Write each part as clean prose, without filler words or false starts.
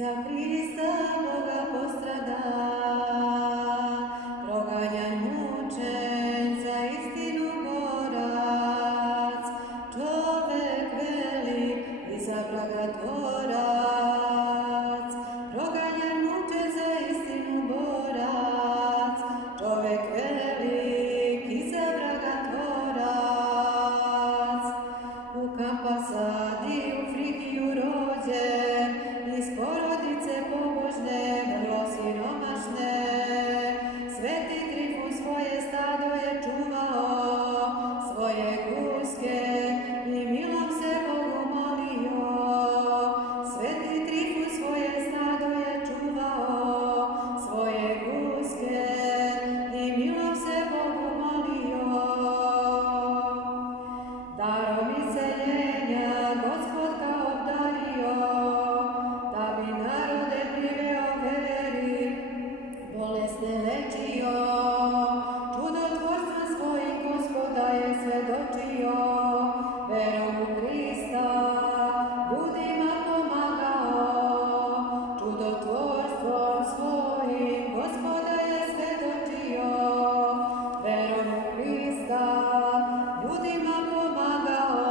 za Hrista Boga postrada, proganjan mučen, za istinu borac, čovek velik i za vraga tvorac, proganjan mučen, za istinu borac, čovek velik i za vraga tvorac, u kampa sadi, u Frigiju rođen, iz porodice pobožne, vrlo siromašne, Sveti Trifun svoje stado je čuvao, svoje guske i milom se Bogu molio. Sveti Trifun svoje stado je čuvao, svoje guske i milom se Bogu molio. Darom isceljenja Gospod ga obdario, da bi narode priveo veri, bolesne lečio, čudotvorstvom svojim Gospoda je svedočio, verom u Hrista ljudima pomagao, čudotvorstvom svojim Gospoda je svedočio, verom u Hrista ljudima pomagao.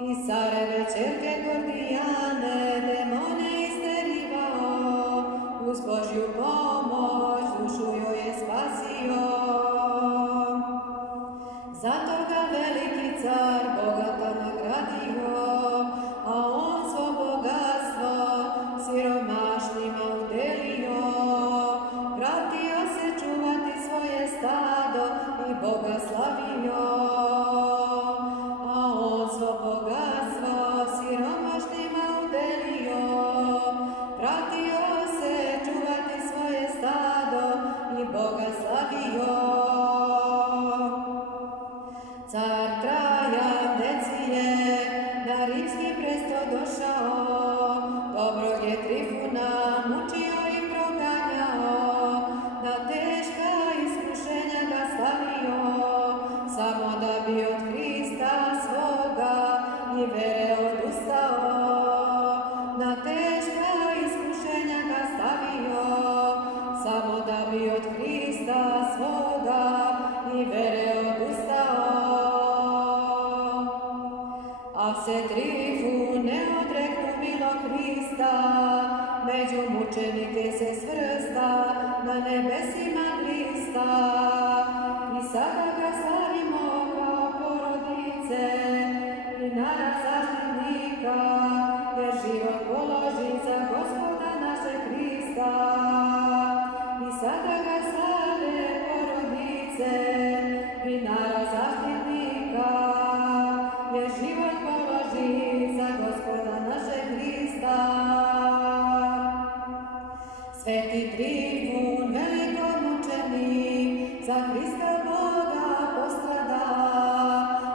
I careve ćerke Gordijane demone isterivao, uz Božju pomoć dušu joj je spasio. Zato ga veliki car bogato nagradio, a on svo bogatstvo siromašnima udelio. Vratio se čuvati svoje stado i Boga slavio, a on svo bogatstvo siromašnima udelio. Vratio se čuvati svoje stado i Boga slavio. Car Trajan Decije na rimski presto došao, dobrog je Trifuna mučio i proganjao, na teška iskušenja ga stavio, samo da bi od Hrista svoga i vere odustao. Na teška iskušenja ga stavio, samo da bi od Hrista svoga i vere odustao. A se Trifun ne odreknu milo Hrista, među mučenike se svrsta, na nebesima Hrista. I sada ga slavimo kao porodice, i nara zaštitnika, jer život položi za Gospoda našeg Hrista. I sada ga slave porodice, i nara zaštitnika, jer život položi za Gospoda našeg Hrista. Sveti Trifun velikomučenik, za Hrista Boga postrada,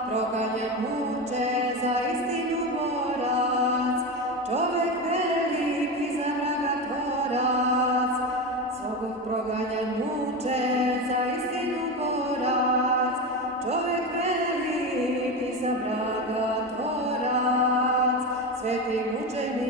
proganjan mučen, za istinu borac, čovek velik i za vraga tvorac, svog proganjan mučen, za istinu borac, čovek velik i za vraga tvorac, sveti mučenik